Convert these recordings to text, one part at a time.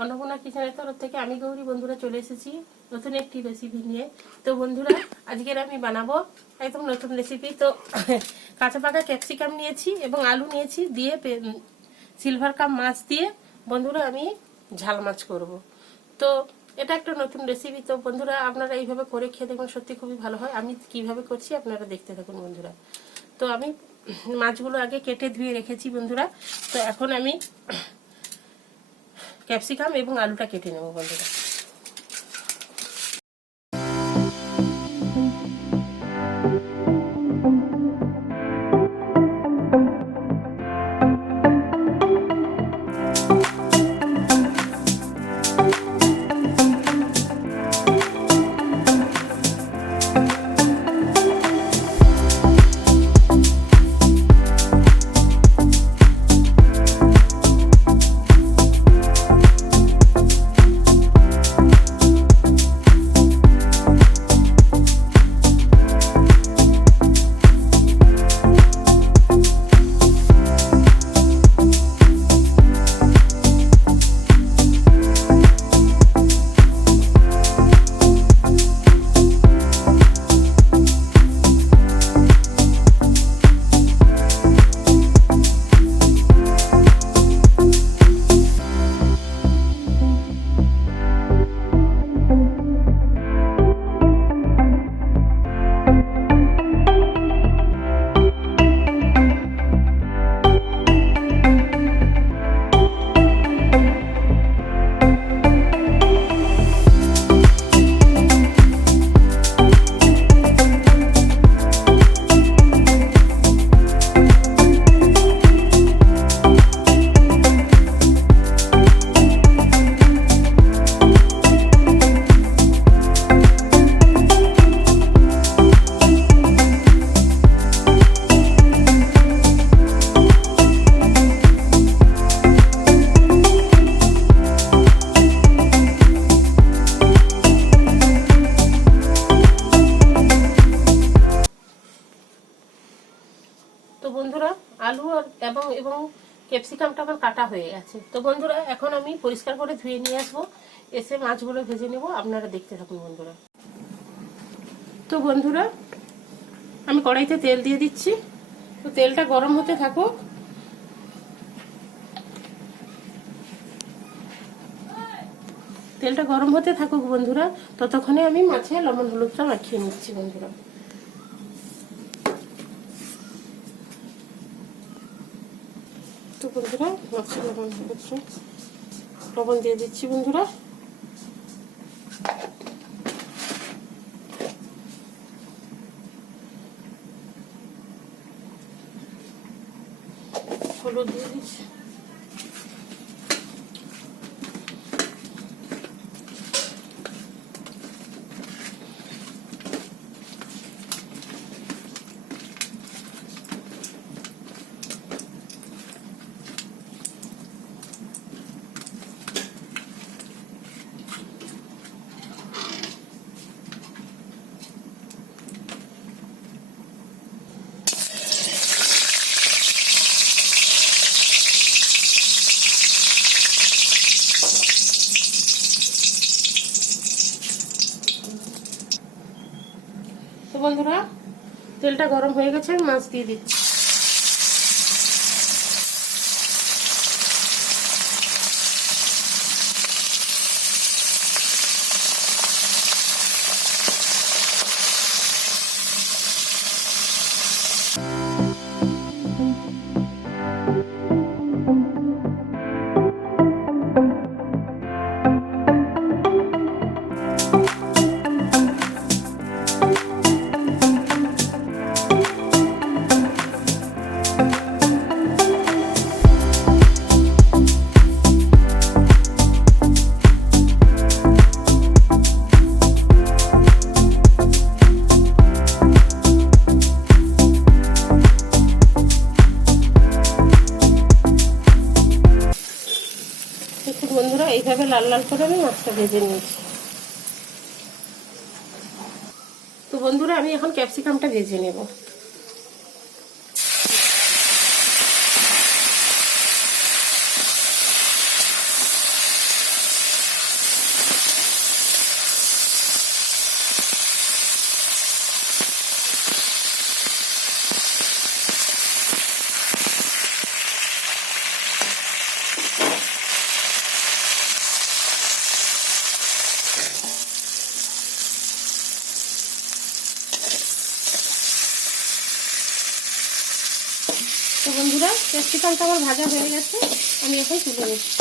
অন্নপূর্ণা কিচেনের তরফ থেকে আমি গৌরী বন্ধুরা চলে এসেছি নতুন একটি রেসিপি নিয়ে। তো বন্ধুরা, আজকের আমি বানাবো একদম নতুন রেসিপি। তো কাঁচা পাকা ক্যাপসিকাম নিয়েছি এবং আলু নিয়েছি, দিয়ে সিলভার কাপ মাছ দিয়ে বন্ধুরা আমি ঝাল মাছ করব। তো এটা একটা নতুন রেসিপি। তো বন্ধুরা, আপনারা এইভাবে করে খেয়ে দেখবেন, সত্যি খুবই ভালো হয়। আমি কিভাবে করছি আপনারা দেখতে থাকুন বন্ধুরা। তো আমি মাছগুলো আগে কেটে ধুয়ে রেখেছি বন্ধুরা। তো এখন আমি ক্যাপসিকাম এবং আলুটা কেটে নেব বন্ধুরা। তো বন্ধুরা, আলু এবং ক্যাপসিকামটা আমার কাটা হয়ে গেছে। তো বন্ধুরা, এখন আমি পরিষ্কার করে ধুয়ে নিয়ে আসবো, এসে মাছগুলো ভেজে নেব। আপনারা দেখতে থাকুন বন্ধুরা। তো বন্ধুরা, আমি কড়াইতে তেল দিয়ে দিচ্ছি। তো তেলটা গরম হতে থাকুক। তেলটা গরম হতে থাকুক বন্ধুরা, ততক্ষণে আমি মাছে লবণ হলুদটা মাখিয়ে নিচ্ছি বন্ধুরা। তো বন্ধুরা, মাছে লবণ দিয়ে দিচ্ছি বন্ধুরা। হলুদ দিয়ে দিচ্ছি। তো বন্ধুরা, তেলটা গরম হয়ে গেছে, মাছ দিয়ে দিচ্ছি। বন্ধুরা, এইভাবে লাল লাল করে আমি মাছটা ভেজে নিয়েছি। তো বন্ধুরা, আমি এখন ক্যাপসিকামটা ভেজে নেব। ক্যাপসিকামটা আমার ভাজা হয়ে গেছে, আমি এখন তুলে নিচ্ছি।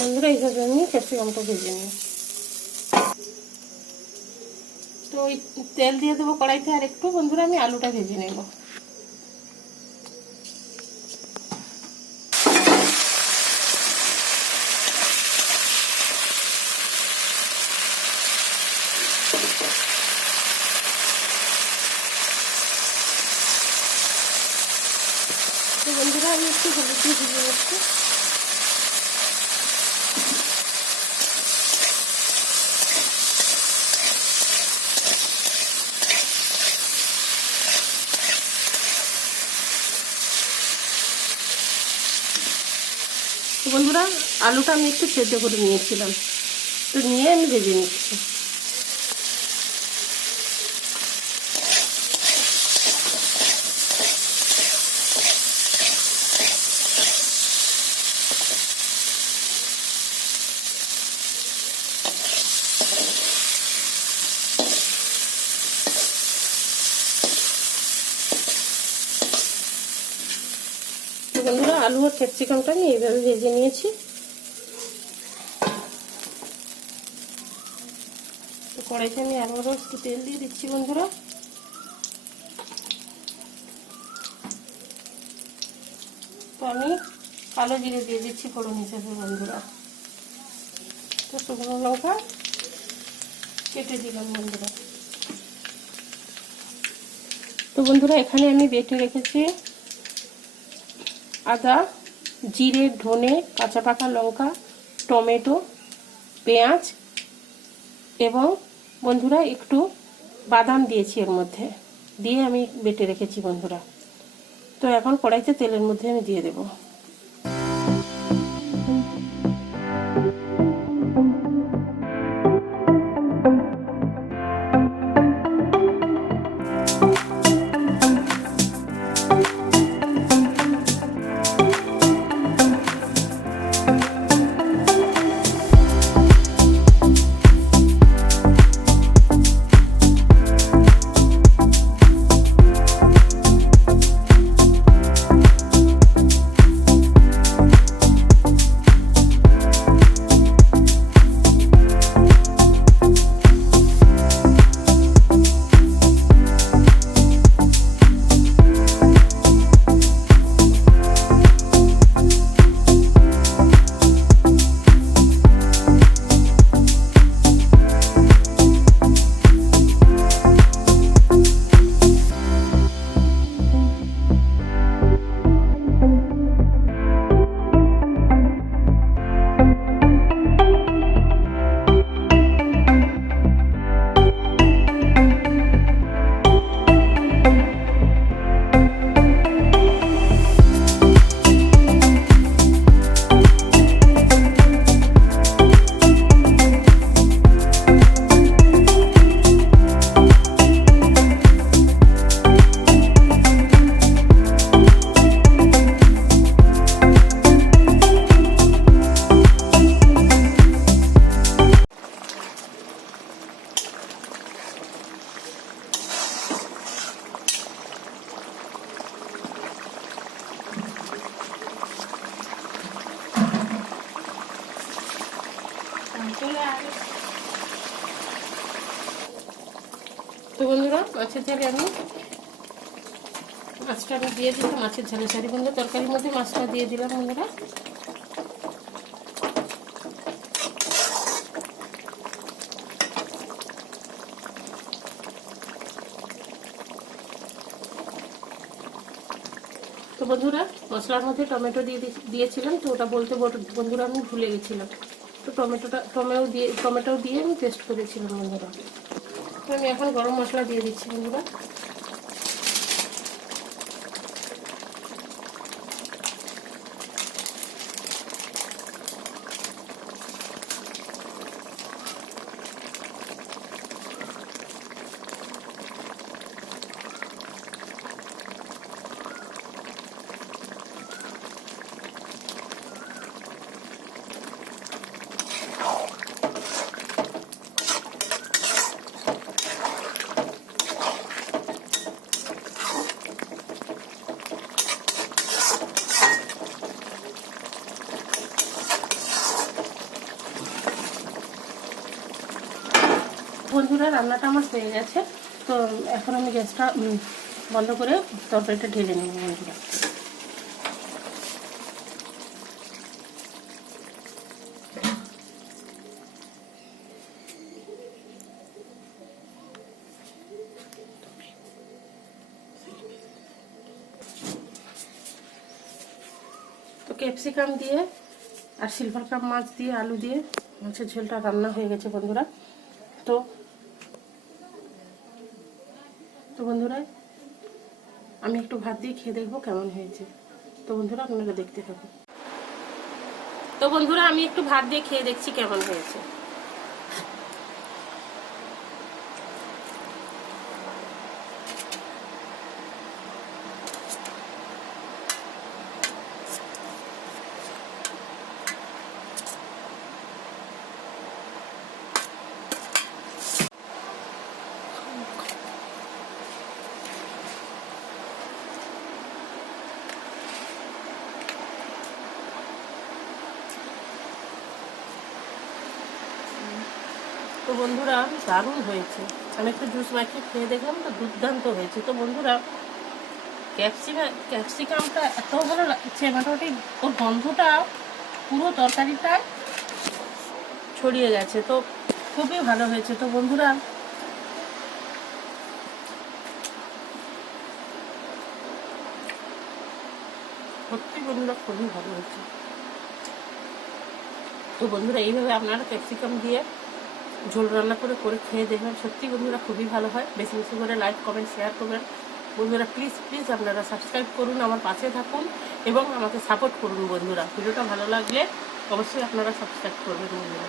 বন্ধুরা এইভাবে আমি ক্যাপসিকামটা ভেজে নিই। তো ওই তেল দিয়ে দেবো কড়াইতে, আর একটু বন্ধুরা আমি আলুটা ভেজে নেব। তো বন্ধুরা আমি একটু হলুদ দিয়ে ভেজে নিচ্ছি। বন্ধুরা আলুটা আমি একটু সেদ্ধ করে নিয়েছিলাম, তো নিয়ে আমি ভেজে নিচ্ছি। বন্ধুরা আলু আর ক্যাপসিকামটা আমি এইভাবে ভেজে নিয়েছি। তো কড়াইতে আমি আবারও একটু তেল দিয়ে দিচ্ছি বন্ধুরা। তো আমি কালো জিরে দিয়ে দিচ্ছি ফোড়ন হিসেবে বন্ধুরা। তো শুকনো লঙ্কা কেটে দিলাম বন্ধুরা। তো বন্ধুরা এখানে আমি বেটে রেখেছি আদা, জিরে, ধনে, কাঁচা পাকা লঙ্কা, টমেটো, পেঁয়াজ এবং বন্ধুরা একটু বাদাম দিয়েছি এর মধ্যে, দিয়ে আমি বেটে রেখেছি বন্ধুরা। তো এখন কড়াইতে তেলের মধ্যে আমি দিয়ে দেব। তো বন্ধুরা মাছের ঝালে আমি মাছটা দিয়ে দিলাম, মাছের ঝালে সারি বন্ধু তরকারির মধ্যে মাছটা দিয়ে দিলাম বন্ধুরা। তো বন্ধুরা মশলার মধ্যে টমেটো দিয়েছিলাম, তো ওটা বলতে বন্ধুরা আমি ভুলে গেছিলাম। তো টমেটো দিয়ে আমি পেস্ট করেছিলাম বন্ধুরা। তো আমি এখন গরম মশলা দিয়ে দিচ্ছি বন্ধুরা। বন্ধুরা রান্নাটা আমার হয়ে গেছে। তো এখন আমি গ্যাসটা বন্ধ করে তরকারিটা ঢেলে নেব বন্ধুরা। তো ক্যাপসিকাম দিয়ে আর সিলভার কাপ মাছ দিয়ে আলু দিয়ে মাছের ঝোলটা রান্না হয়ে গেছে বন্ধুরা। তো বন্ধুরা আমি একটু ভাত দিয়ে খেয়ে দেখবো কেমন হয়েছে। তো বন্ধুরা আপনারা দেখতে থাকুন। তো বন্ধুরা আমি একটু ভাত দিয়ে খেয়ে দেখছি কেমন হয়েছে। তো বন্ধুরা দারুণ হয়েছে। আমি একটু জুস মাখিয়ে খেয়ে দেখলাম, তো দুর্দান্ত হয়েছে। তো বন্ধুরা ক্যাপসিকামটা এত ভালো লাগছে, মোটামুটি ওর গন্ধটা পুরো তরকারিটা ছড়িয়ে গেছে। তো খুবই ভালো হয়েছে। তো বন্ধুরা সত্যি বন্ধুরা খুবই ভালো হয়েছে। তো বন্ধুরা এইভাবে আপনারা ক্যাপসিকাম দিয়ে ঝোল রান্না করে খেয়ে দেখবেন, সত্যি বন্ধুরা খুবই ভালো হয়। বেশি বেশি করে লাইক কমেন্ট শেয়ার করবেন বন্ধুরা। প্লিজ আপনারা সাবস্ক্রাইব করুন, আমার পাশে থাকুন এবং আমাকে সাপোর্ট করুন বন্ধুরা। ভিডিওটা ভালো লাগলে অবশ্যই আপনারা সাবস্ক্রাইব করবেন বন্ধুরা।